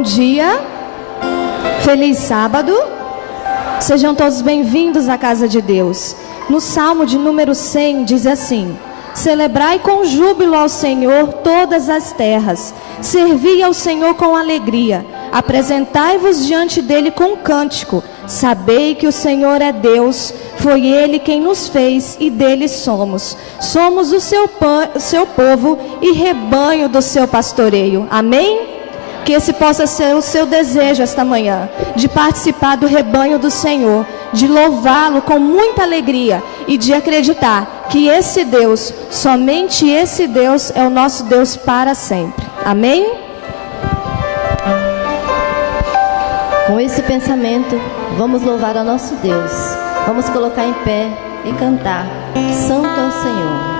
Bom dia, feliz sábado, sejam todos bem-vindos à casa de Deus. No Salmo de número 100 diz assim: celebrai com júbilo ao Senhor todas as terras, servi ao Senhor com alegria, apresentai-vos diante dele com cântico, sabei que o Senhor é Deus, foi Ele quem nos fez e dele somos. Somos o seu povo e rebanho do seu pastoreio. Amém? Que esse possa ser o seu desejo esta manhã, de participar do rebanho do Senhor, de louvá-lo com muita alegria e de acreditar que esse Deus, somente esse Deus é o nosso Deus para sempre. Amém? Com esse pensamento, vamos louvar ao nosso Deus. Vamos colocar em pé e cantar: Santo é o Senhor.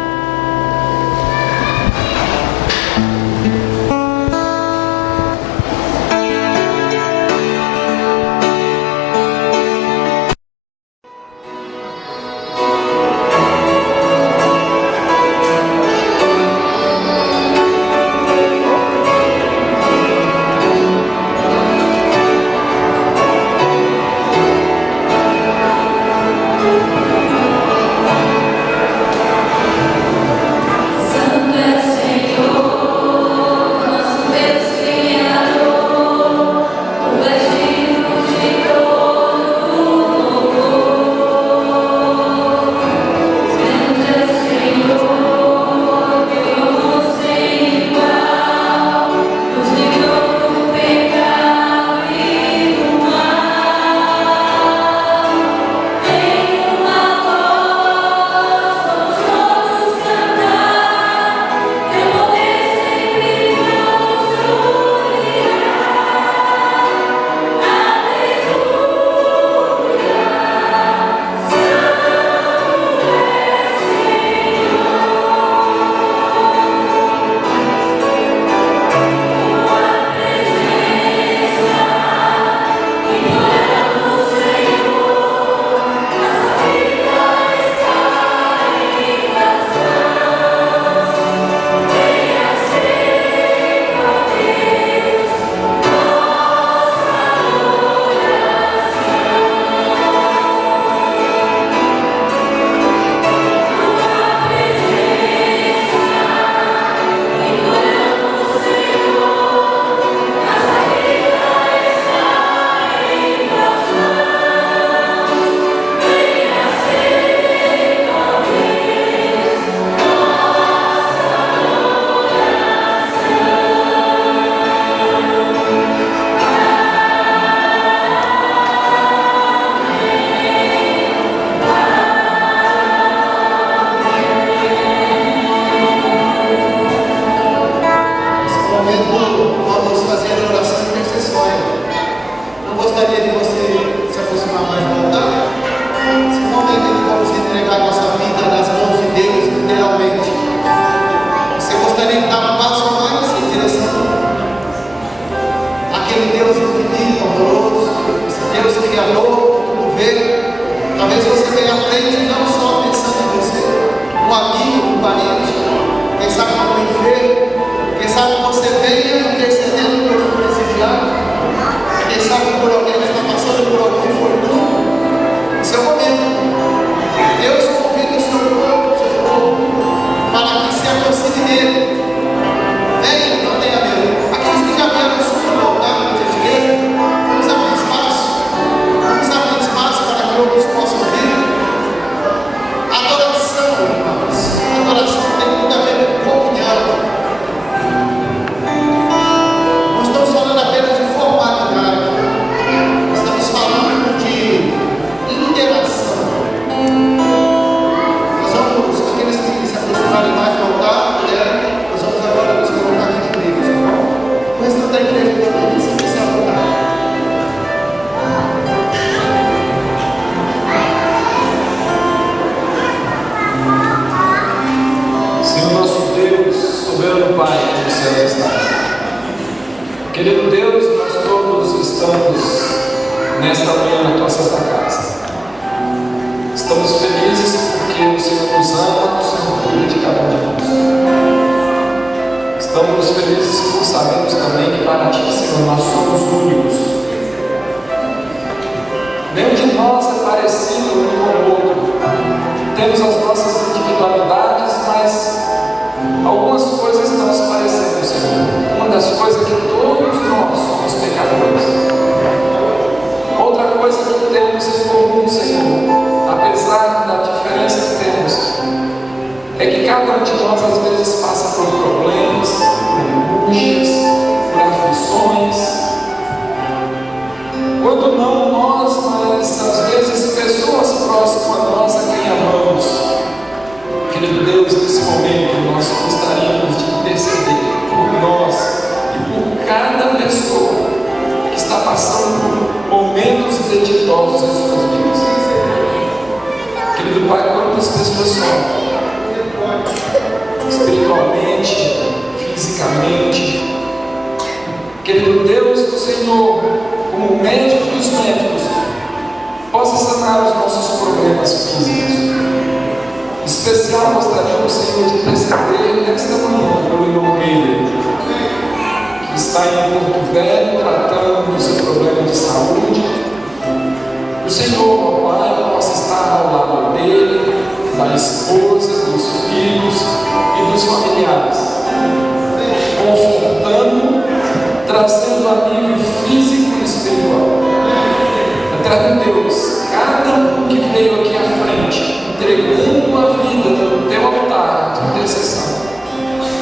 Querido Deus, nós todos estamos nesta manhã na tua santa casa. Estamos felizes porque o Senhor nos ama, o Senhor cuida de cada um de nós. Estamos felizes por sabermos também que para Ti, Senhor, nós somos únicos. Nenhum de nós é parecido um com o outro. Temos as nossas individualidades, mas algumas coisas não se parecem, Senhor. Uma das coisas é que todos nós somos pecadores. Outra coisa que temos em comum, Senhor, apesar da diferença que temos, é que cada um de nós às vezes passa por problemas, por angústias, por aflições. Quando não nós, mas às vezes pessoas próximas a nós, a quem amamos. Querido Deus, nesse momento nós gostaríamos de interceder por nós e por cada pessoa que está passando por momentos deditosos em suas vidas. Querido Pai, quantas pessoas sofrem espiritualmente, fisicamente. Querido Deus do Senhor, como médico dos médicos, possa sanar os nossos problemas físicos. Em especial, gostaríamos, Senhor, de interceder nesta manhã pelo irmão Reiner, que está em Porto Velho tratando do seu problema de saúde. Que o Senhor, ó Pai, possa estar ao lado dele, da esposa, dos filhos e dos familiares, confortando, trazendo alívio físico e espiritual. Eterno Deus, cada um que veio aqui à frente, entregando a vida no teu altar de intercessão,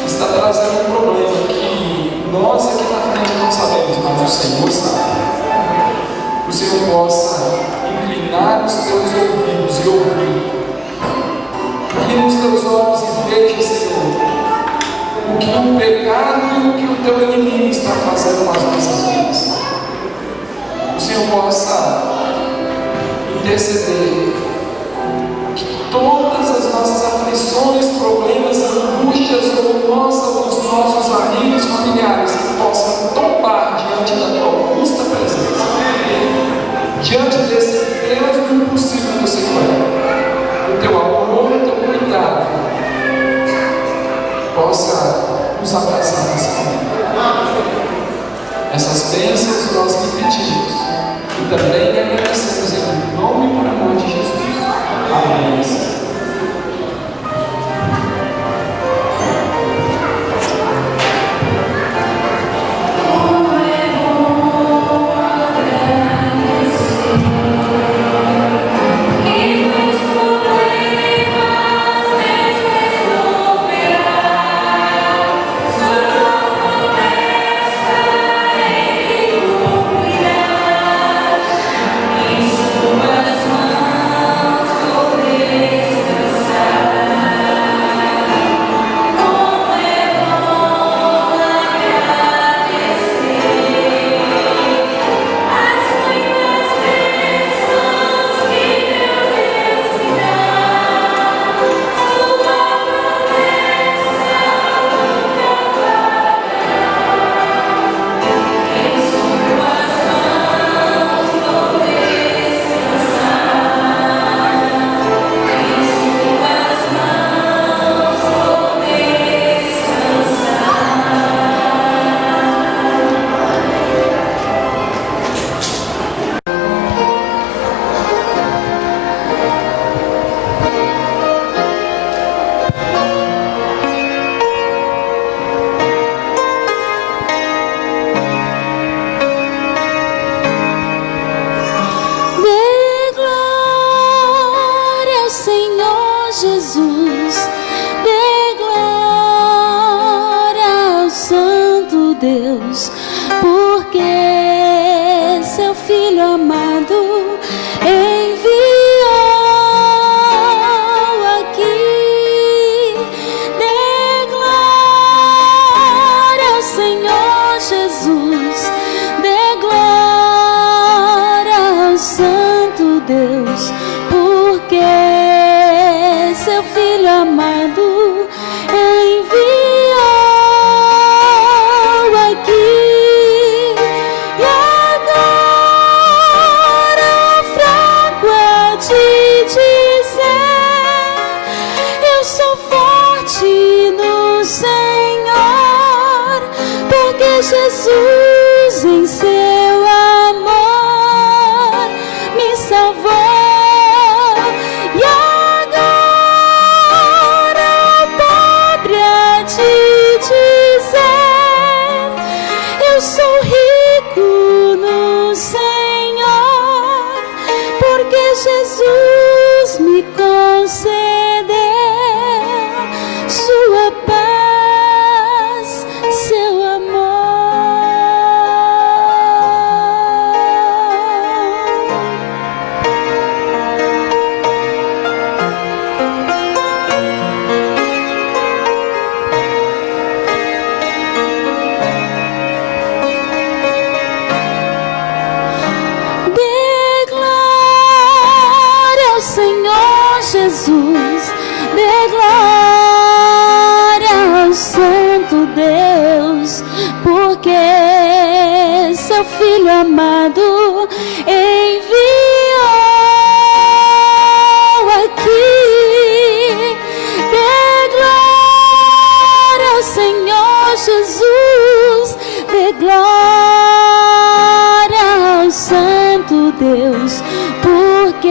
está trazendo um problema que nós aqui na frente não sabemos, mas o Senhor sabe. Que o Senhor possa inclinar os teus ouvidos e ouvir. Que nos teus olhos e veja, Senhor, o que o pecado e o que o teu inimigo está fazendo nas nossas vidas. O Senhor possa interceder, que todas as nossas aflições, problemas, angústias, ou nossa, ou dos nossos amigos, familiares, possam tombar diante da tua augusta presença, diante desse Deus do impossível do Senhor. O teu amor, o teu cuidado possa nos abraçar nesse momento. Essas bênçãos nós lhe pedimos e também lhe agradecemos em nome e por amor de Jesus. Amém. Deus, porque seu Filho amado enviou aqui. Dê glória ao Senhor Jesus, dê glória ao Santo Deus, porque seu Filho amado Jesus. amado enviou aqui. Dê glória ao Senhor Jesus, dê glória ao Santo Deus, porque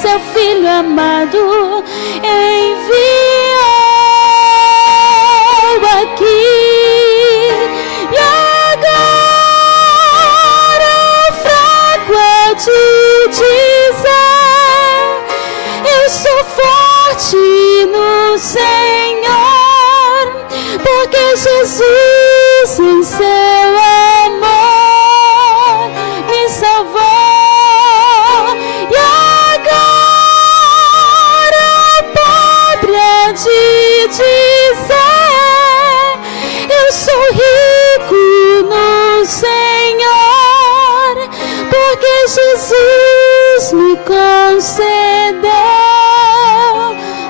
seu Filho amado enviou aqui. E agora o fraco é de dizer: eu sou forte no Senhor, porque Jesus em seu amor me salvou. E agora o pobre é de dizer: eu sou rico no Senhor, porque Jesus me concedeu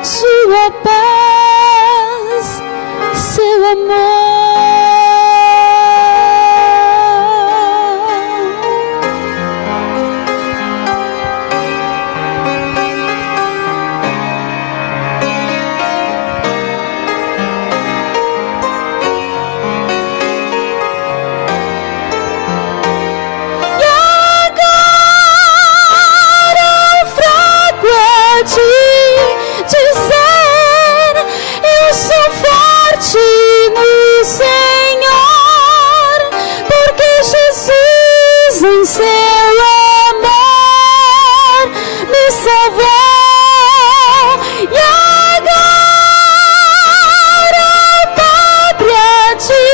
sua paz, seu amor. E agora o fraco é de dizer: eu sou forte no Senhor, porque Jesus em seu amor me salvou. E agora o pobre é de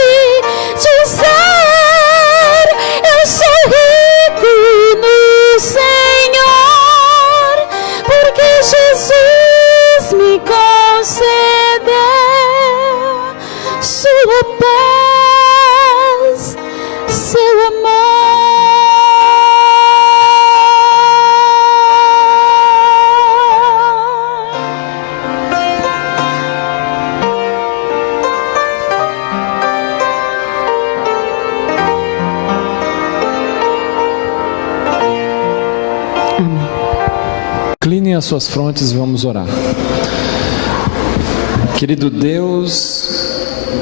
dizer: eu sou rico no Senhor, porque Jesus me concedeu sua paz, seu Inclinem as suas frontes e vamos orar. Querido Deus,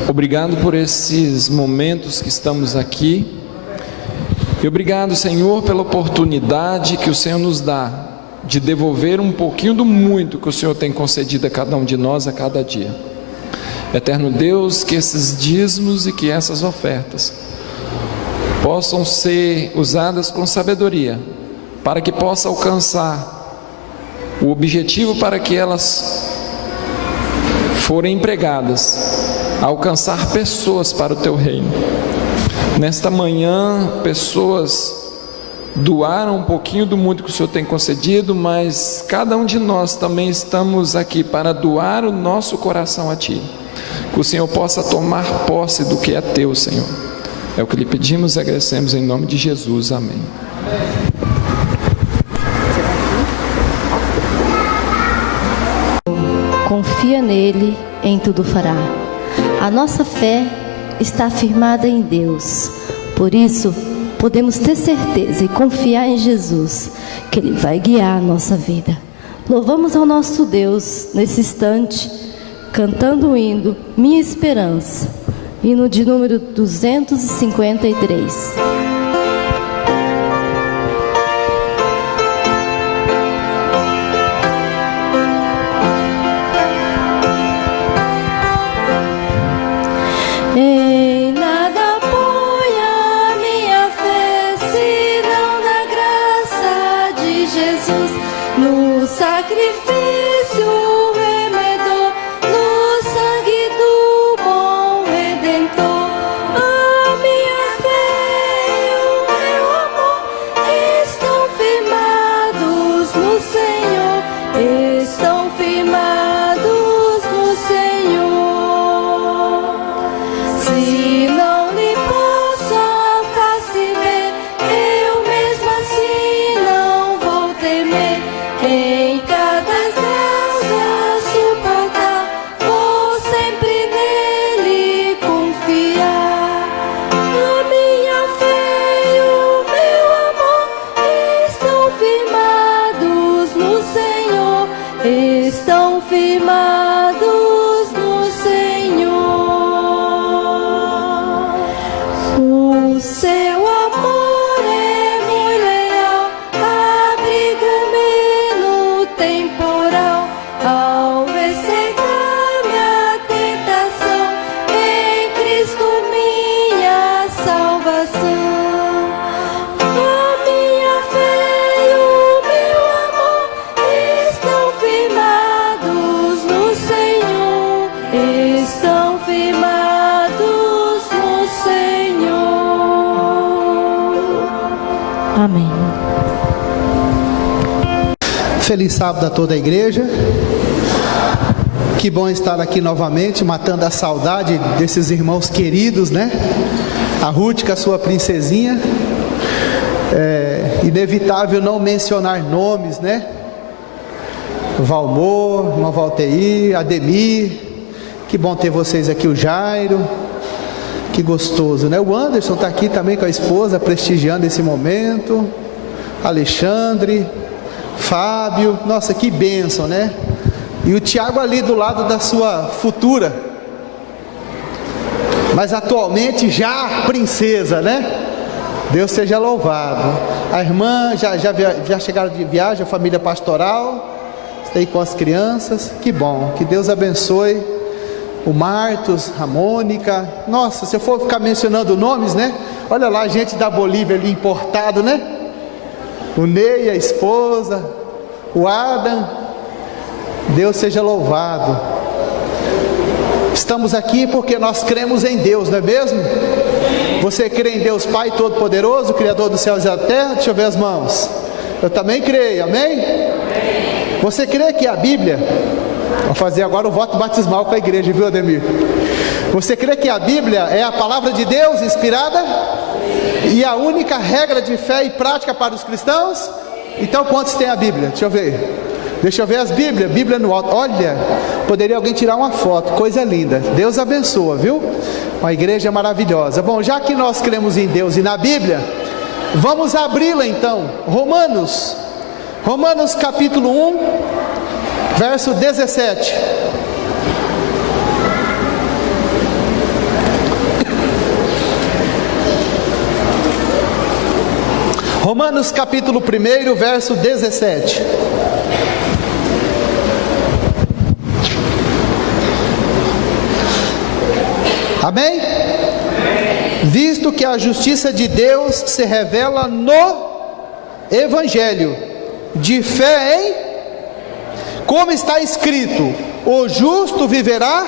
obrigado por esses momentos que estamos aqui. E obrigado, Senhor, pela oportunidade que o Senhor nos dá de devolver um pouquinho do muito que o Senhor tem concedido a cada um de nós a cada dia. Eterno Deus, que esses dízimos e que essas ofertas possam ser usadas com sabedoria, para que possa alcançar o objetivo para que elas forem empregadas, alcançar pessoas para o Teu reino. Nesta manhã, pessoas doaram um pouquinho do muito que o Senhor tem concedido, mas cada um de nós também estamos aqui para doar o nosso coração a Ti, que o Senhor possa tomar posse do que é Teu, Senhor. É o que lhe pedimos e agradecemos em nome de Jesus, amém. Confia nele, em tudo fará. A nossa fé está firmada em Deus. Por isso, podemos ter certeza e confiar em Jesus, que Ele vai guiar a nossa vida. Louvamos ao nosso Deus nesse instante, cantando o hino Minha Esperança, hino de número 253. Em nada apoia minha fé, senão na graça de Jesus, no sacrifício remedor, no sangue do bom Redentor. A minha fé estão firmados no Senhor. O seu amor é muito leal, abriga-me no temporal. Ao excecar-me a tentação, em Cristo minha salvação. A minha fé e o meu amor estão firmados no Senhor, estão firmados no Senhor. Amém. Feliz sábado a toda a igreja. Que bom estar aqui novamente, matando a saudade desses irmãos queridos, né? A Ruth com a sua princesinha. É inevitável não mencionar nomes, né? Valmor, irmão Valteir, Ademir. Que bom ter vocês aqui, o Jairo. Que gostoso, né? O Anderson está aqui também com a esposa, prestigiando esse momento. Alexandre, Fábio. Nossa, que bênção, né? E o Tiago ali do lado da sua futura, mas atualmente já princesa, né? Deus seja louvado. A irmã já chegaram de viagem, a família pastoral, está aí com as crianças. Que bom, que Deus abençoe o Martos, a Mônica. Nossa, se eu for ficar mencionando nomes, né? Olha lá, a gente da Bolívia ali importado, né? O Ney, a esposa, o Adam. Deus seja louvado. Estamos aqui porque nós cremos em Deus, não é mesmo? Você crê em Deus Pai Todo-Poderoso, Criador dos céus e da terra? Deixa eu ver as mãos. Eu também creio, amém? Você crê que a Bíblia... Vou fazer agora o voto batismal com a igreja, viu, Ademir? Você crê que a Bíblia é a palavra de Deus inspirada? E a única regra de fé e prática para os cristãos? Então quantos tem a Bíblia? Deixa eu ver as Bíblias, Bíblia no alto. Olha, poderia alguém tirar uma foto, coisa linda. Deus abençoa, viu? Uma igreja maravilhosa. Bom, já que nós cremos em Deus e na Bíblia, vamos abri-la então. Romanos capítulo 1, verso 17. Romanos capítulo 1, verso 17. Amém? Visto que a justiça de Deus se revela no Evangelho, de fé em, como está escrito, o justo viverá.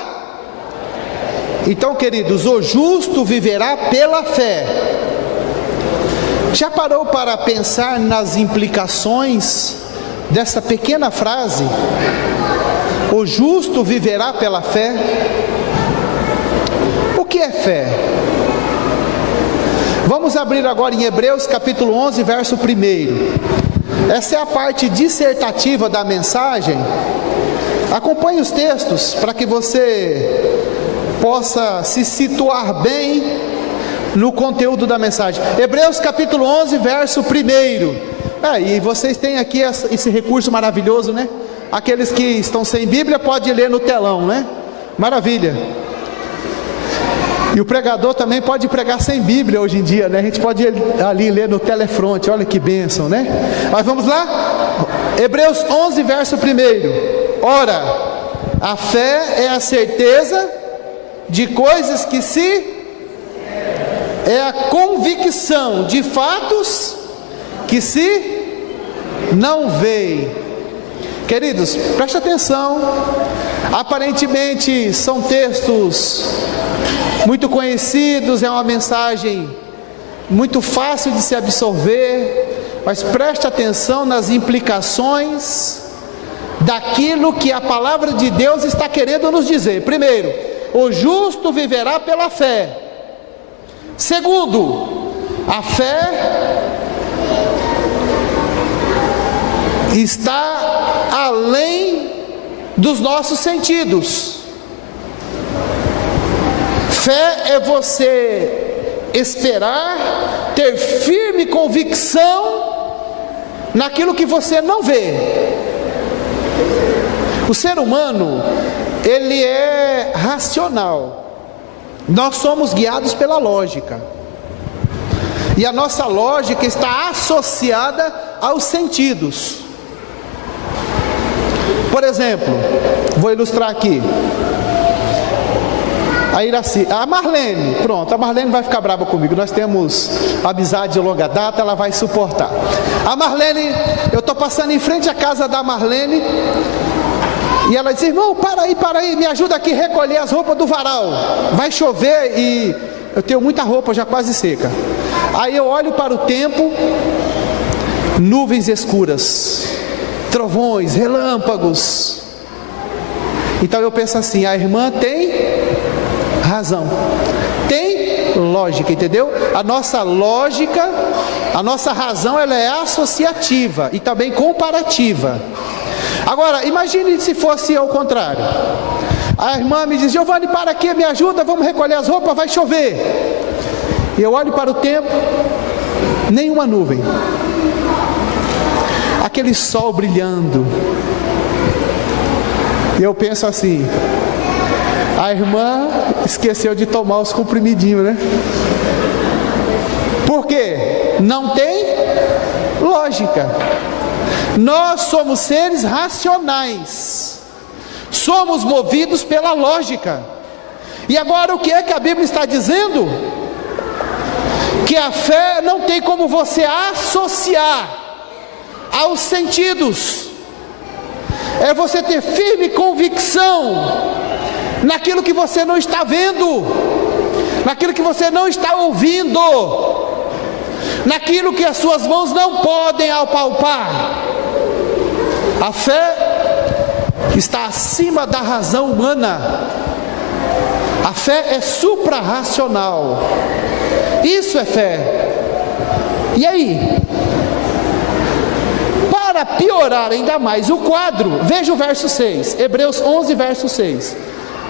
Então, queridos, o justo viverá pela fé. Já parou para pensar nas implicações dessa pequena frase? O justo viverá pela fé. O que é fé? Vamos abrir agora em Hebreus capítulo 11, verso 1. Essa é a parte dissertativa da mensagem. Acompanhe os textos para que você possa se situar bem no conteúdo da mensagem. Hebreus capítulo 11, verso 1. E vocês têm aqui esse recurso maravilhoso, né? Aqueles que estão sem Bíblia podem ler no telão, né? Maravilha. E o pregador também pode pregar sem Bíblia hoje em dia, né? A gente pode ali ler no telefronte, olha que bênção, né? Mas vamos lá? Hebreus 11, verso 1. Ora, a fé é a certeza de coisas que é a convicção de fatos que se não veem. Queridos, preste atenção. Aparentemente são textos muito conhecidos, é uma mensagem muito fácil de se absorver, mas preste atenção nas implicações daquilo que a palavra de Deus está querendo nos dizer. Primeiro, o justo viverá pela fé. Segundo, a fé está além dos nossos sentidos. Fé é você esperar, ter firme convicção naquilo que você não vê. O ser humano, ele é racional. Nós somos guiados pela lógica. E a nossa lógica está associada aos sentidos. Por exemplo, vou ilustrar aqui. A Iraci, a Marlene, pronto, a Marlene vai ficar brava comigo. Nós temos amizade de longa data, ela vai suportar. A Marlene, eu estou passando em frente à casa da Marlene, e ela diz: irmão, para aí, me ajuda aqui a recolher as roupas do varal. Vai chover e eu tenho muita roupa já quase seca. Aí eu olho para o tempo, nuvens escuras, trovões, relâmpagos. Então eu penso assim: a irmã tem razão, tem lógica, entendeu? A nossa lógica, a nossa razão, ela é associativa e também comparativa. Agora, imagine se fosse ao contrário. A irmã me diz: Giovanni, para aqui, me ajuda, vamos recolher as roupas, vai chover. E eu olho para o tempo, nenhuma nuvem, aquele sol brilhando. E eu penso assim: a irmã esqueceu de tomar os comprimidinhos, né? Por quê? Não tem lógica. Nós somos seres racionais, somos movidos pela lógica. E agora o que é que a Bíblia está dizendo? Que a fé não tem como você associar aos sentidos. É você ter firme convicção naquilo que você não está vendo, naquilo que você não está ouvindo, naquilo que as suas mãos não podem apalpar. A fé está acima da razão humana. A fé é suprarracional. Isso é fé. E aí? Para piorar ainda mais o quadro, veja o verso 6, Hebreus 11, verso 6.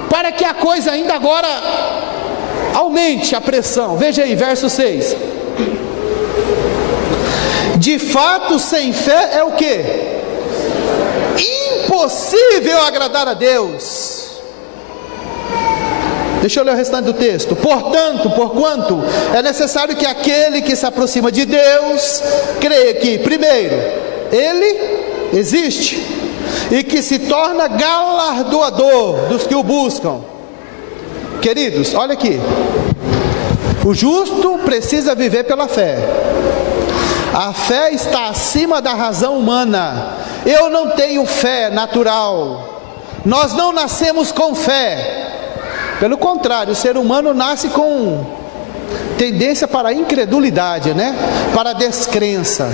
Para que a coisa ainda agora aumente a pressão, veja aí, verso 6. De fato, sem fé é o quê? Impossível agradar a Deus. Deixa eu ler o restante do texto. Portanto, porquanto é necessário que aquele que se aproxima de Deus creia que, primeiro, Ele existe e que se torna galardoador dos que o buscam. Queridos, olha aqui. O justo precisa viver pela fé. A fé está acima da razão humana. Eu não tenho fé natural. Nós não nascemos com fé. Pelo contrário, o ser humano nasce com tendência para a incredulidade, né? Para a descrença.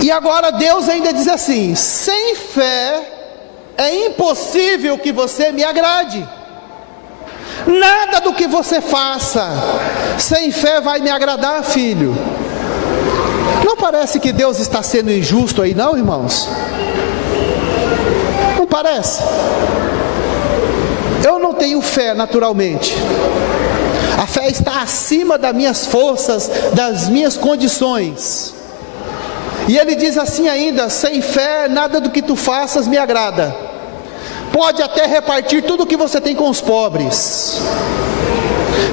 E agora Deus ainda diz assim: sem fé é impossível que você me agrade. Nada do que você faça sem fé vai me agradar, filho. Não parece que Deus está sendo injusto aí, não, irmãos? Não parece? Eu não tenho fé naturalmente. A fé está acima das minhas forças, das minhas condições. E ele diz assim ainda: sem fé nada do que tu faças me agrada. Pode até repartir tudo o que você tem com os pobres,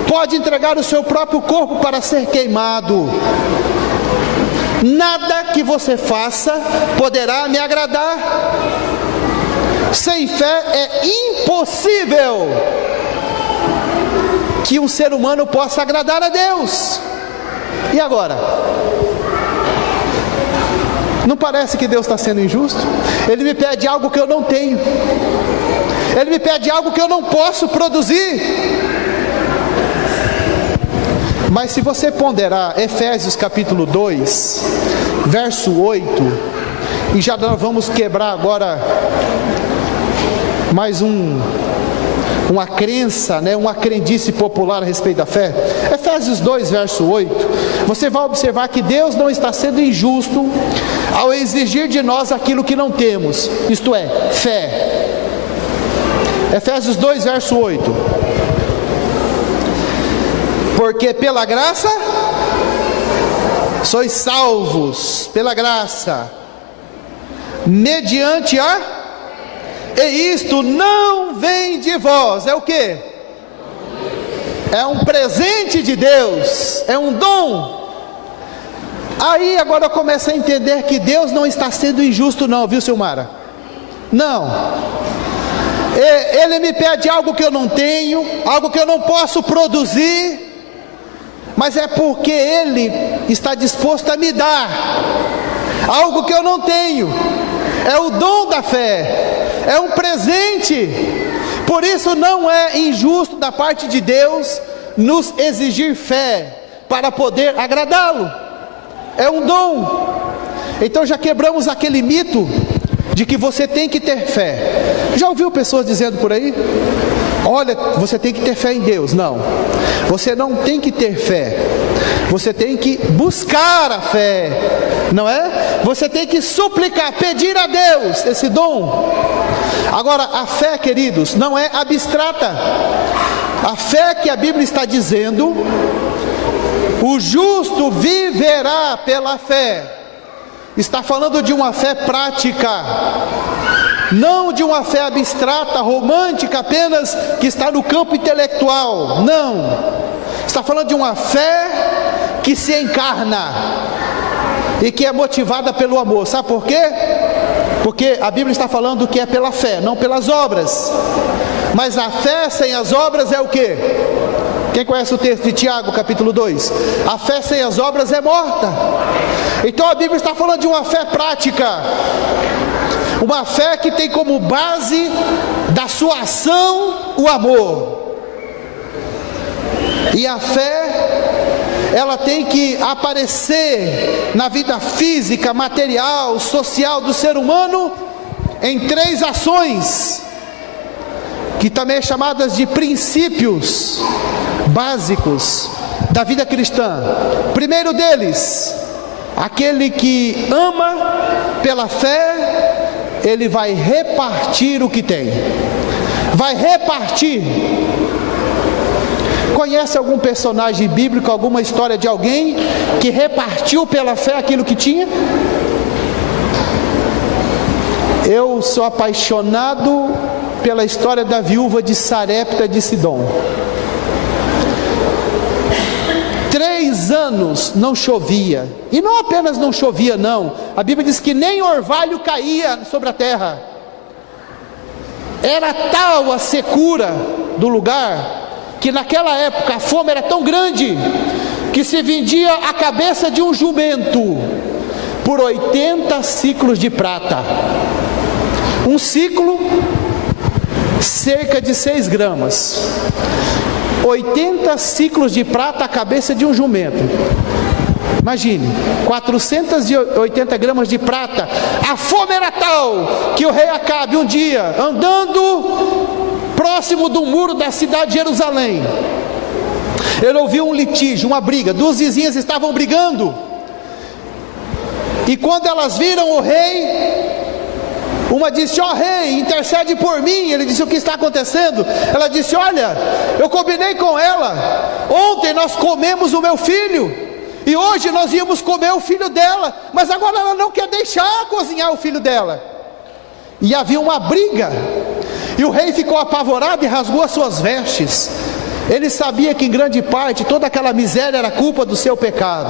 pode entregar o seu próprio corpo para ser queimado, nada que você faça poderá me agradar. Sem fé é impossível que um ser humano possa agradar a Deus. E agora? Não parece que Deus está sendo injusto? Ele me pede algo que eu não tenho. Ele me pede algo que eu não posso produzir. Mas se você ponderar Efésios capítulo 2, verso 8, e já nós vamos quebrar agora mais uma crença, né, uma crendice popular a respeito da fé. Efésios 2, verso 8, você vai observar que Deus não está sendo injusto ao exigir de nós aquilo que não temos, isto é, fé. Efésios 2, verso 8. Porque pela graça sois salvos, pela graça, mediante a... E isto não vem de vós. É o quê? É um presente de Deus, é um dom. Aí agora eu começo a entender que Deus não está sendo injusto não, viu, Silmara? Não. Ele me pede algo que eu não tenho, algo que eu não posso produzir, mas é porque Ele está disposto a me dar algo que eu não tenho. É o dom da fé, é um presente. Por isso não é injusto da parte de Deus nos exigir fé para poder agradá-lo. É um dom. Então já quebramos aquele mito de que você tem que ter fé. Já ouviu pessoas dizendo por aí? Olha, você tem que ter fé em Deus. Não, você não tem que ter fé. Você tem que buscar a fé, não é? Você tem que suplicar, pedir a Deus esse dom. Agora, a fé, queridos, não é abstrata. A fé que a Bíblia está dizendo, o justo viverá pela fé, está falando de uma fé prática, não de uma fé abstrata, romântica, apenas que está no campo intelectual. Não, está falando de uma fé que se encarna e que é motivada pelo amor. Sabe por quê? Porque a Bíblia está falando que é pela fé, não pelas obras. Mas a fé sem as obras é o quê? Quem conhece o texto de Tiago, capítulo 2? A fé sem as obras é morta. Então a Bíblia está falando de uma fé prática, uma fé que tem como base da sua ação o amor. E a fé, ela tem que aparecer na vida física, material, social do ser humano em 3 ações, que também é chamadas de princípios básicos da vida cristã. Primeiro deles, aquele que ama pela fé, ele vai repartir o que tem. Vai repartir. Conhece algum personagem bíblico, alguma história de alguém que repartiu pela fé aquilo que tinha? Eu sou apaixonado pela história da viúva de Sarepta de Sidom. 3 anos não chovia, e não apenas não chovia não, a Bíblia diz que nem orvalho caía sobre a terra. Era tal a secura do lugar, que naquela época a fome era tão grande, que se vendia a cabeça de um jumento por 80 ciclos de prata. Um ciclo, cerca de 6 gramas. 80 ciclos de prata a cabeça de um jumento. Imagine, 480 gramas de prata. A fome era tal que o rei Acabe, um dia, andando próximo do muro da cidade de Jerusalém, ele ouviu um litígio, uma briga. 2 vizinhas estavam brigando, e quando elas viram o rei, uma disse: ó rei, intercede por mim. Ele disse: o que está acontecendo? Ela disse: olha, eu combinei com ela, ontem nós comemos o meu filho, e hoje nós íamos comer o filho dela, mas agora ela não quer deixar cozinhar o filho dela. E havia uma briga, e o rei ficou apavorado e rasgou as suas vestes. Ele sabia que em grande parte toda aquela miséria era culpa do seu pecado.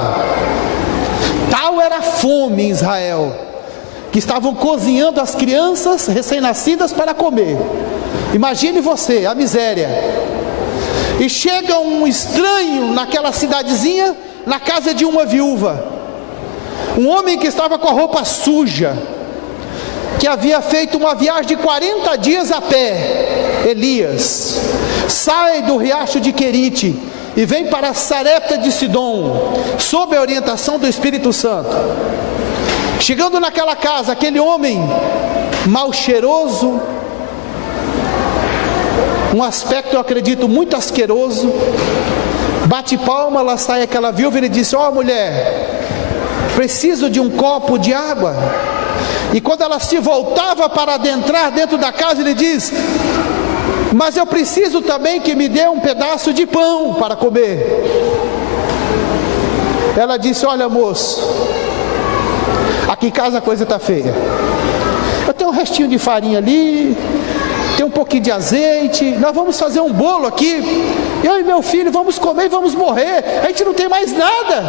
Tal era a fome em Israel, que estavam cozinhando as crianças recém-nascidas para comer. Imagine você, a miséria. E chega um estranho naquela cidadezinha, na casa de uma viúva, um homem que estava com a roupa suja, que havia feito uma viagem de 40 dias a pé. Elias sai do riacho de Querite e vem para Sarepta de Sidom, sob a orientação do Espírito Santo. Chegando naquela casa, aquele homem mal cheiroso, um aspecto, eu acredito, muito asqueroso, bate palma, lá sai aquela viúva, e ele disse: ó mulher, preciso de um copo de água. E quando ela se voltava para adentrar dentro da casa, ele diz: mas eu preciso também que me dê um pedaço de pão para comer. Ela disse: olha moço, aqui em casa a coisa está feia. restinho de farinha ali, tem um pouquinho de azeite, nós vamos fazer um bolo aqui, eu e meu filho vamos comer e vamos morrer, a gente não tem mais nada.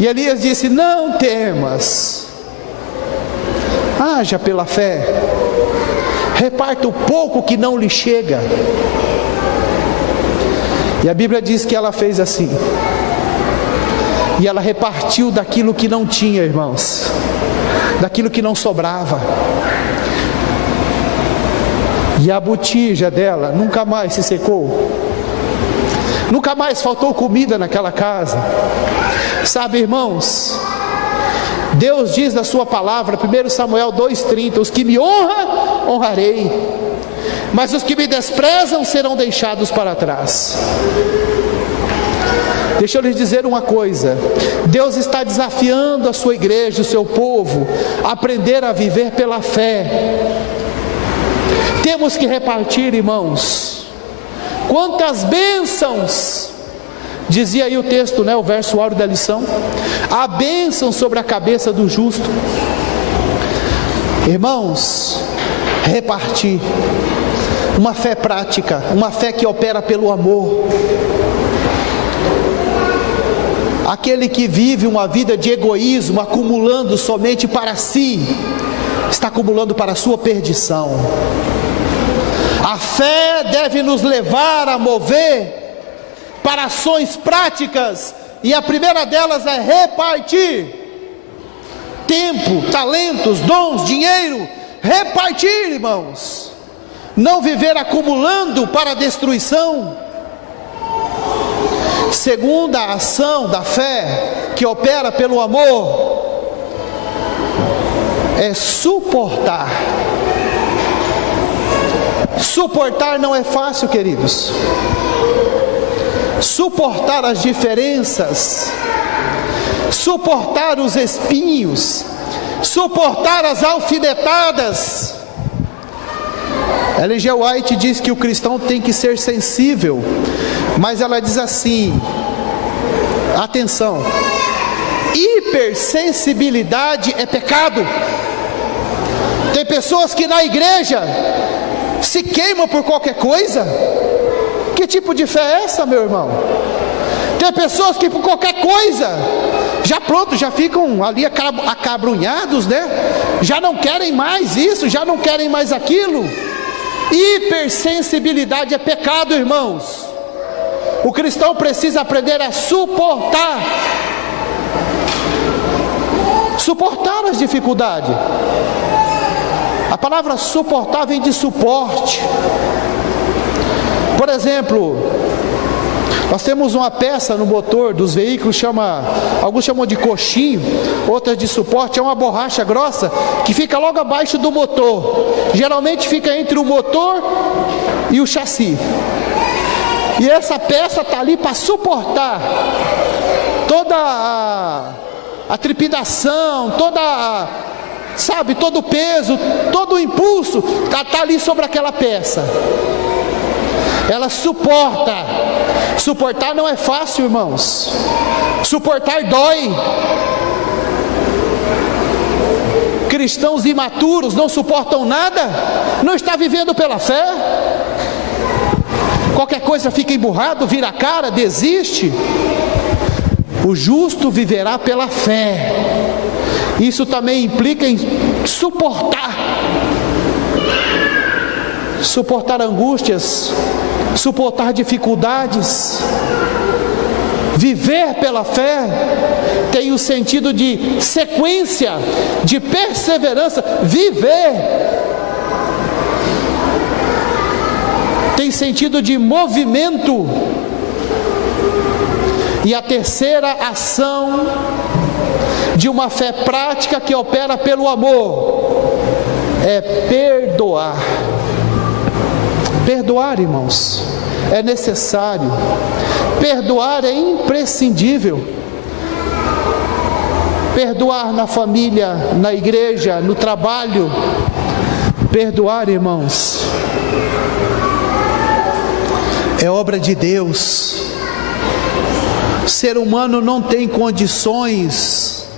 E Elias disse: não temas, haja pela fé, reparta o pouco que não lhe chega. E a Bíblia diz que ela fez assim, e ela repartiu daquilo que não tinha, irmãos, daquilo que não sobrava. E a botija dela nunca mais se secou, nunca mais faltou comida naquela casa. Sabe, irmãos, Deus diz na sua palavra, 1 Samuel 2,30: os que me honram, honrarei, mas os que me desprezam serão deixados para trás. Deixa eu lhes dizer uma coisa: Deus está desafiando a sua igreja, o seu povo, a aprender a viver pela fé. Temos que repartir, irmãos. Quantas bênçãos, dizia aí o texto, né, o verso áureo da lição: a bênção sobre a cabeça do justo. Irmãos, repartir, uma fé prática, uma fé que opera pelo amor. Aquele que vive uma vida de egoísmo, acumulando somente para si, está acumulando para a sua perdição. A fé deve nos levar a mover para ações práticas, e a primeira delas é repartir tempo, talentos, dons, dinheiro. Repartir, irmãos, não viver acumulando para a destruição. Segunda ação da fé, que opera pelo amor, é suportar. Suportar não é fácil, queridos. Suportar as diferenças, suportar os espinhos, suportar as alfinetadas. Ellen G. White diz que o cristão tem que ser sensível, mas ela diz assim, atenção: hipersensibilidade é pecado. Tem pessoas que na igreja se queimam por qualquer coisa. Que tipo de fé é essa, meu irmão? Tem pessoas que por qualquer coisa já ficam ali acabrunhados, né? Já não querem mais isso, já não querem mais aquilo. Hipersensibilidade é pecado, irmãos. O cristão precisa aprender a suportar as dificuldades. A palavra suportar vem de suporte. Por exemplo, nós temos uma peça no motor dos veículos, alguns chamam de coxinho, outras de suporte. É uma borracha grossa que fica logo abaixo do motor, geralmente fica entre o motor e o chassi. E essa peça está ali para suportar toda a trepidação, todo o peso, todo o impulso, está ali sobre aquela peça. Ela suporta. Suportar não é fácil, irmãos. Suportar dói. Cristãos imaturos não suportam nada, não está vivendo pela fé. Qualquer coisa fica emburrado, vira a cara, desiste. O justo viverá pela fé. Isso também implica em suportar angústias, suportar dificuldades. Viver pela fé tem o sentido de sequência, de perseverança. Viver tem sentido de movimento. E a terceira ação de uma fé prática que opera pelo amor é perdoar. Perdoar, irmãos, é necessário. Perdoar é imprescindível. Perdoar na família, na igreja, no trabalho. Perdoar, irmãos, é obra de Deus. O ser humano não tem condições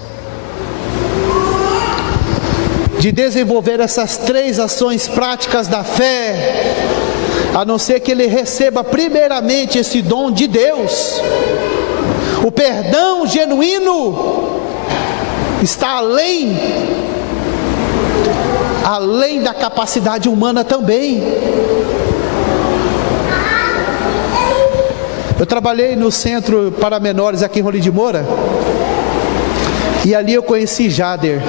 de desenvolver essas 3 ações práticas da fé, a não ser que ele receba primeiramente esse dom de Deus. O perdão genuíno está além da capacidade humana também. Eu trabalhei no centro para menores aqui em Rolim de Moura, e ali eu conheci Jader.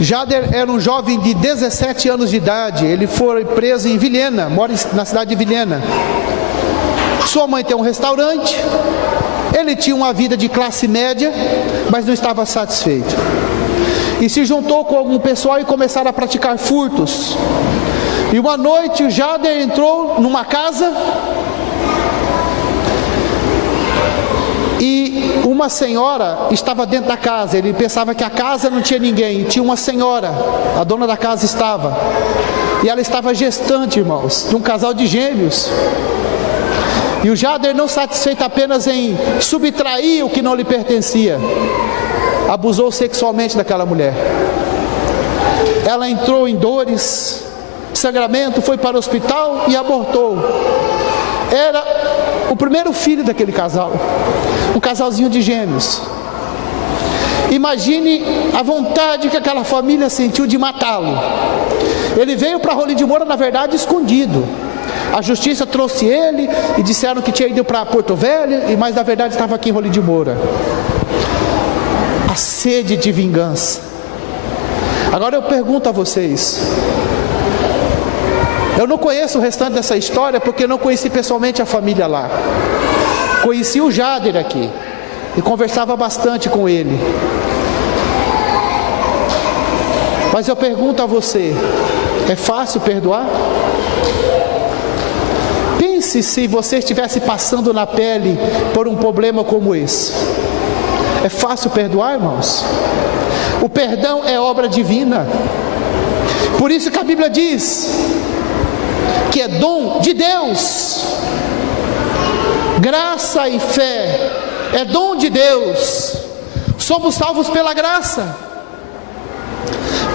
Jader era um jovem de 17 anos de idade. Ele foi preso em Vilhena, mora na cidade de Vilhena. Sua mãe tem um restaurante. Ele tinha uma vida de classe média, mas não estava satisfeito. E se juntou com algum pessoal e começaram a praticar furtos. E uma noite o Jader entrou numa casa e uma senhora estava dentro da casa. Ele pensava que a casa não tinha ninguém, e tinha uma senhora, a dona da casa estava, e ela estava gestante, irmãos, de um casal de gêmeos. E o Jader, não satisfeito apenas em subtrair o que não lhe pertencia, abusou sexualmente daquela mulher. Ela entrou em dores, sangramento, foi para o hospital e abortou. Era o primeiro filho daquele casal, um casalzinho de gêmeos. Imagine a vontade que aquela família sentiu de matá-lo. Ele veio para Rolim de Moura, na verdade, escondido. A justiça trouxe ele e disseram que tinha ido para Porto Velho, mas na verdade estava aqui em Rolim de Moura. A sede de vingança. Agora eu pergunto a vocês, eu não conheço o restante dessa história, porque não conheci pessoalmente a família lá. Conheci o Jader aqui e conversava bastante com ele. Mas eu pergunto a você, é fácil perdoar? Pense se você estivesse passando na pele por um problema como esse. É fácil perdoar, irmãos? O perdão é obra divina. Por isso que a Bíblia diz que é dom de Deus. Graça e fé é dom de Deus. Somos salvos pela graça,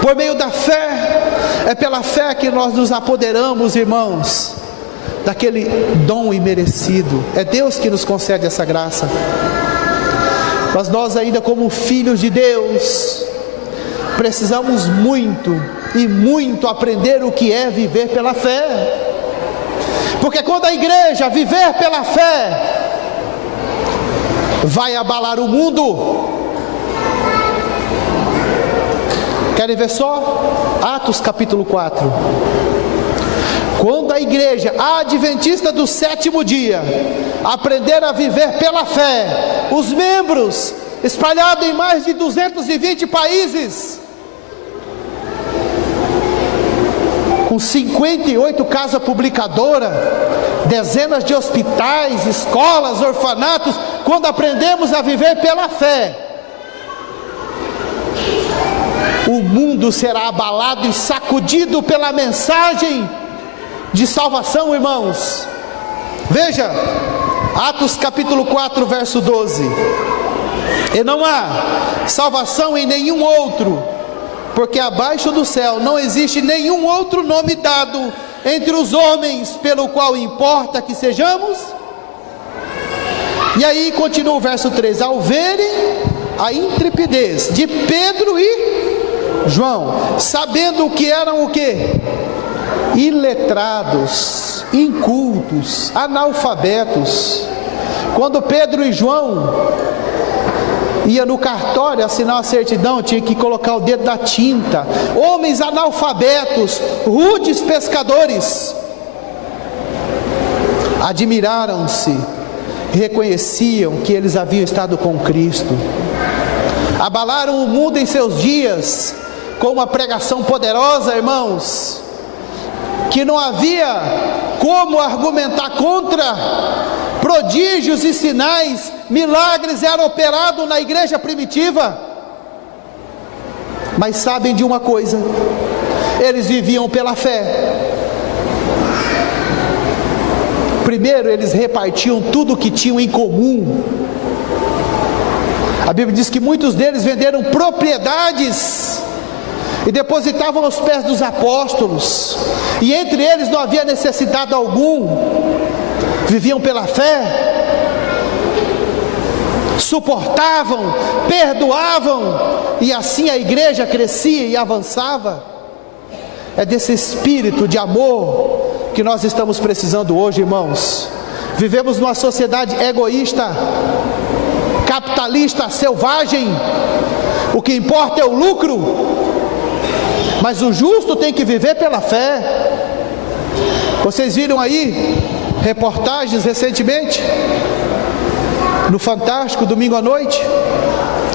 por meio da fé. É pela fé que nós nos apoderamos, irmãos, daquele dom imerecido. É Deus que nos concede essa graça. Mas nós ainda, como filhos de Deus, precisamos muito e muito aprender o que é viver pela fé. Porque quando a igreja viver pela fé, vai abalar o mundo. Querem ver só? Atos capítulo 4. Quando a igreja adventista do 7º dia aprender a viver pela fé, os membros espalhados em mais de 220 países, com 58 casas publicadoras, dezenas de hospitais, escolas, orfanatos, quando aprendemos a viver pela fé, o mundo será abalado e sacudido pela mensagem de salvação, irmãos. Veja, Atos capítulo 4, verso 12. E não há salvação em nenhum outro, porque abaixo do céu não existe nenhum outro nome dado entre os homens pelo qual importa que sejamos. E aí continua o verso 3: ao verem a intrepidez de Pedro e João, sabendo que eram o quê? Iletrados, incultos, analfabetos. Quando Pedro e João ia no cartório assinar a certidão, tinha que colocar o dedo da tinta. Homens analfabetos, rudes pescadores, admiraram-se, reconheciam que eles haviam estado com Cristo. Abalaram o mundo em seus dias com uma pregação poderosa, irmãos, que não havia como argumentar contra. Prodígios e sinais, milagres eram operados na igreja primitiva. Mas sabem de uma coisa: eles viviam pela fé. Primeiro, eles repartiam tudo o que tinham em comum. A Bíblia diz que muitos deles venderam propriedades e depositavam aos pés dos apóstolos, e entre eles não havia necessidade algum, viviam pela fé, suportavam, perdoavam, e assim a igreja crescia e avançava. É desse espírito de amor que nós estamos precisando hoje, irmãos. Vivemos numa sociedade egoísta, capitalista, selvagem. O que importa é o lucro, mas o justo tem que viver pela fé. Vocês viram aí reportagens recentemente no Fantástico, domingo à noite,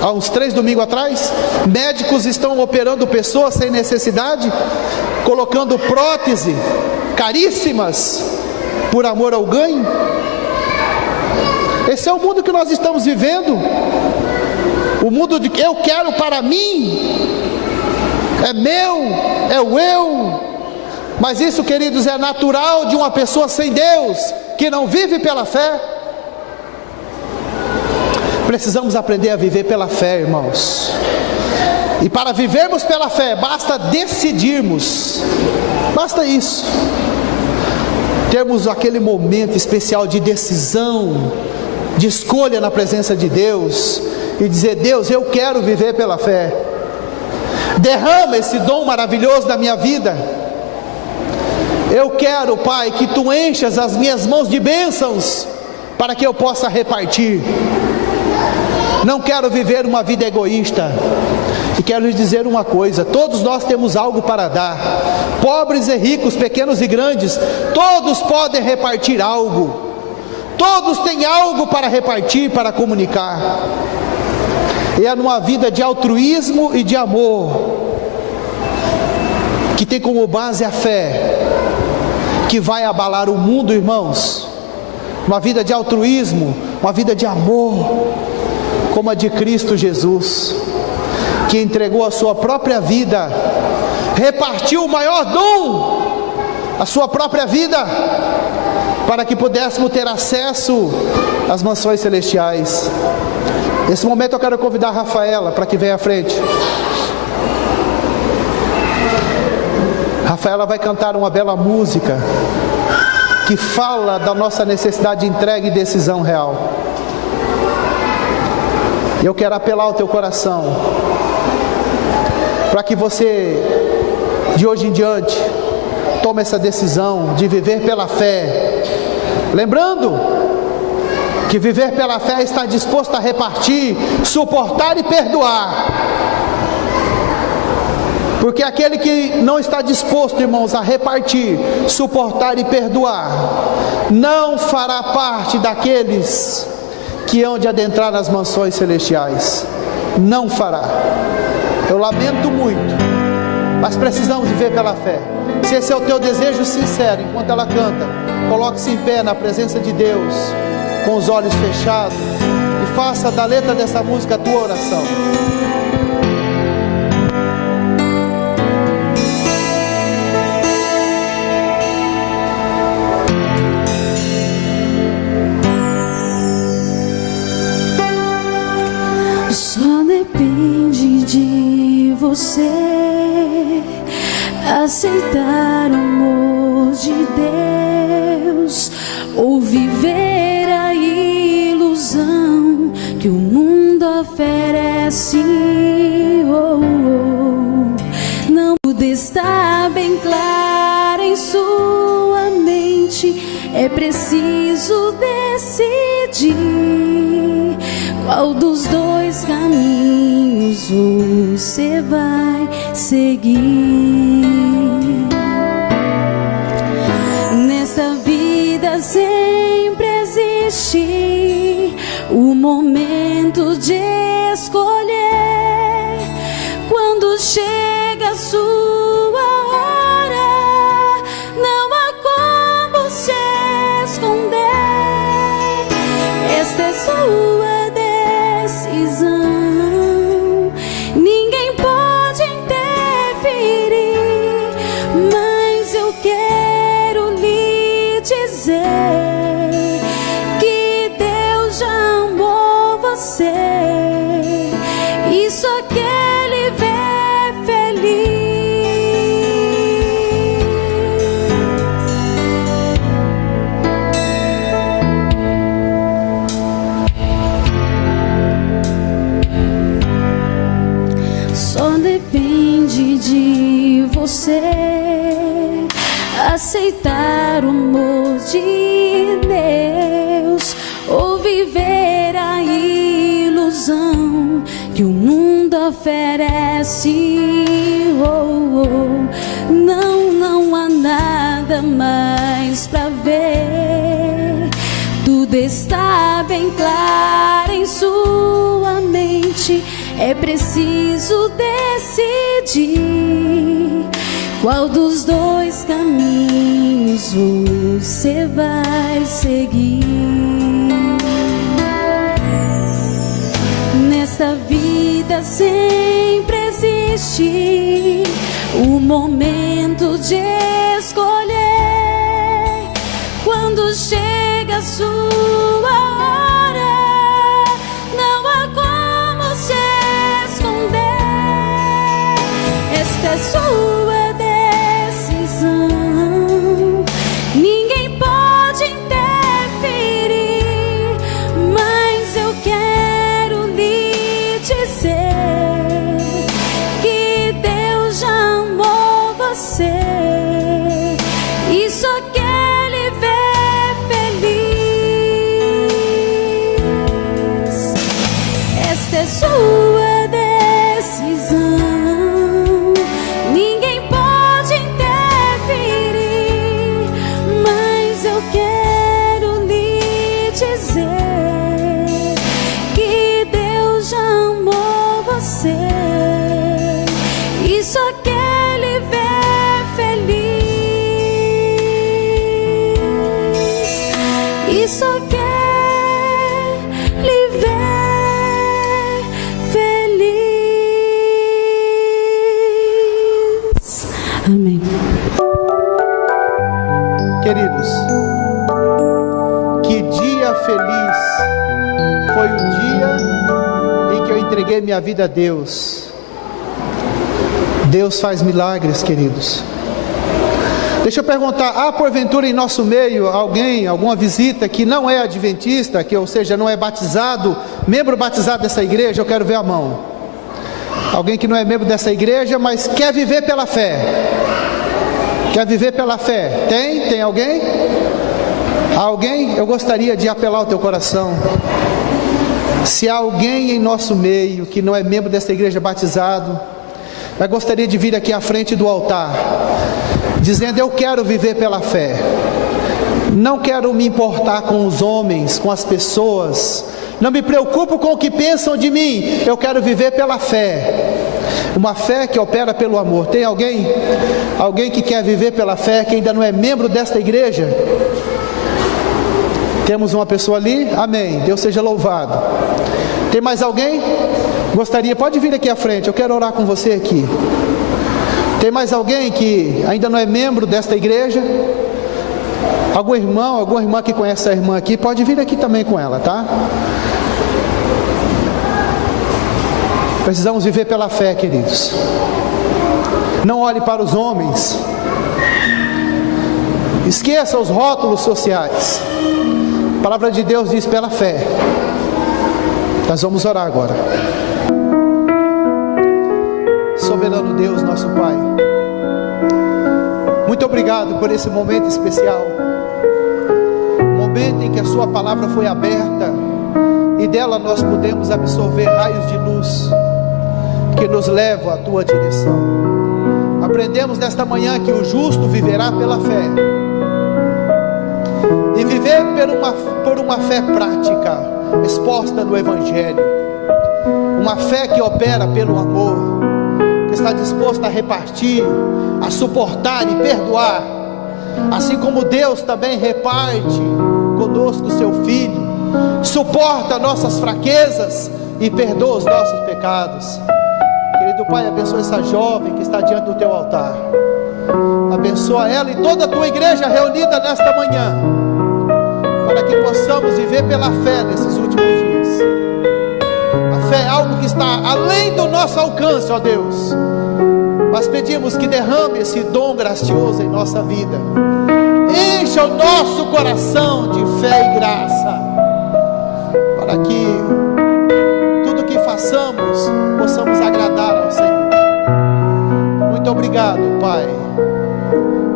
há uns 3 domingos atrás, médicos estão operando pessoas sem necessidade, colocando prótese caríssimas por amor ao ganho. Esse é o mundo que nós estamos vivendo, o mundo de eu quero para mim, é meu, é o eu. Mas isso, queridos, é natural de uma pessoa sem Deus, que não vive pela fé. Precisamos aprender a viver pela fé, irmãos. E para vivermos pela fé, basta decidirmos, basta isso, termos aquele momento especial de decisão, de escolha na presença de Deus, e dizer: Deus, eu quero viver pela fé, derrama esse dom maravilhoso da minha vida. Eu quero, Pai, que Tu enchas as minhas mãos de bênçãos, para que eu possa repartir. Não quero viver uma vida egoísta. E quero lhes dizer uma coisa: todos nós temos algo para dar, pobres e ricos, pequenos e grandes, todos podem repartir algo, todos têm algo para repartir, para comunicar. E é numa vida de altruísmo e de amor, que tem como base a fé, que vai abalar o mundo, irmãos. Uma vida de altruísmo, uma vida de amor, como a de Cristo Jesus, que entregou a sua própria vida, repartiu o maior dom, a sua própria vida, para que pudéssemos ter acesso às mansões celestiais. Nesse momento eu quero convidar a Rafaela para que venha à frente. Rafaela vai cantar uma bela música que fala da nossa necessidade de entrega e decisão real. Eu quero apelar ao teu coração, para que você, de hoje em diante, tome essa decisão de viver pela fé. Lembrando que viver pela fé está disposto a repartir, suportar e perdoar. Porque aquele que não está disposto, irmãos, a repartir, suportar e perdoar, não fará parte daqueles que hão de adentrar nas mansões celestiais. Não fará. Eu lamento muito, mas precisamos viver pela fé. Se esse é o teu desejo sincero, enquanto ela canta, coloque-se em pé na presença de Deus, com os olhos fechados, e faça da letra dessa música a tua oração. Só depende de você aceitar o amor de Deus, ou viver a ilusão que o mundo oferece. Não tudo está bem claro em sua mente, é preciso decidir qual dos dois caminhos você vai seguir. Nesta vida sempre existe o momento de escolher. Quando chega a sua hora, não há como se esconder. Esta é sua decisão, ninguém pode interferir. aceitar o amor de Deus ou viver a ilusão que o mundo oferece. Não há nada mais pra ver. Tudo está bem claro em sua mente. É preciso decidir qual dos dois caminhos você vai seguir. Nesta vida sempre existe o momento de escolher. Quando chega a sua hora, não há como se esconder. Esta é sua decisão, ninguém pode interferir, mas eu quero lhe dizer que Deus já amou você e só quer lhe ver feliz. Esta é sua decisão, ninguém pode interferir, mas eu quero lhe dizer que Deus já amou você e só quer lhe ver feliz, e só quer lhe ver feliz. Amém. Queridos, que dia feliz foi o dia em que eu entreguei minha vida a Deus. Deus faz milagres, queridos. Deixa eu perguntar, há porventura em nosso meio alguém, alguma visita que não é adventista, que ou seja, não é batizado, membro batizado dessa igreja? Eu quero ver a mão. Alguém que não é membro dessa igreja, mas quer viver pela fé. Quer viver pela fé? Tem alguém? Alguém? Eu gostaria de apelar ao teu coração. Se há alguém em nosso meio que não é membro dessa igreja batizado, mas gostaria de vir aqui à frente do altar, dizendo: eu quero viver pela fé, não quero me importar com os homens, com as pessoas, não me preocupo com o que pensam de mim, eu quero viver pela fé, uma fé que opera pelo amor. Tem alguém? Alguém que quer viver pela fé, que ainda não é membro desta igreja? Temos uma pessoa ali? Amém, Deus seja louvado. Tem mais alguém? Gostaria, pode vir aqui à frente, eu quero orar com você aqui. Tem mais alguém que ainda não é membro desta igreja? Algum irmão, alguma irmã que conhece a irmã aqui, pode vir aqui também com ela, tá? Precisamos viver pela fé, queridos. Não olhe para os homens. Esqueça os rótulos sociais. A palavra de Deus diz pela fé. Nós vamos orar agora. Soberano Deus, nosso Pai, muito obrigado por esse momento especial, momento em que a sua palavra foi aberta e dela nós podemos absorver raios de luz que nos levam à tua direção. Aprendemos nesta manhã que o justo viverá pela fé, e viver por uma fé prática, exposta no Evangelho, uma fé que opera pelo amor, está disposto a repartir, a suportar e perdoar, assim como Deus também reparte conosco o seu Filho, suporta nossas fraquezas e perdoa os nossos pecados. Querido Pai, abençoa essa jovem que está diante do teu altar, abençoa ela e toda a tua igreja reunida nesta manhã, para que possamos viver pela fé nesses últimos dias. A fé é algo que está além do nosso alcance, ó Deus, mas pedimos que derrame esse dom gracioso em nossa vida, encha o nosso coração de fé e graça, para que tudo que façamos possamos agradar ao Senhor. Muito obrigado, Pai,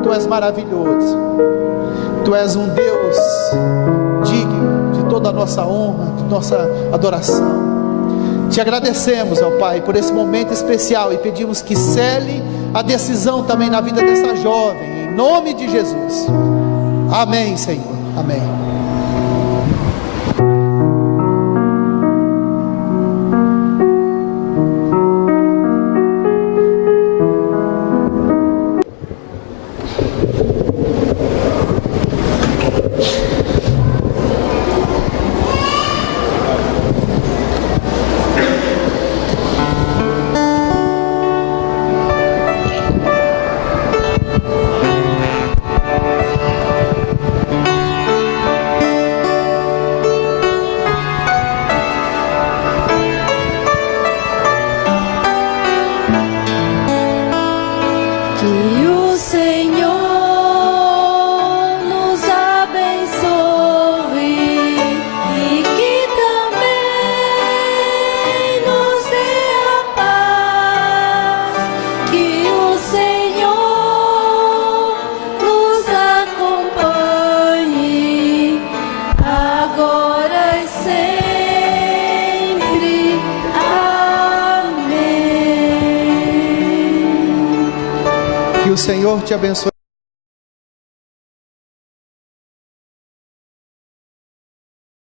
Tu és maravilhoso. Tu és um Deus digno de toda a nossa honra, de nossa adoração. Te agradecemos, ó Pai, por esse momento especial e pedimos que cele a decisão também na vida dessa jovem, em nome de Jesus. Amém, Senhor. Amém. Te abençoe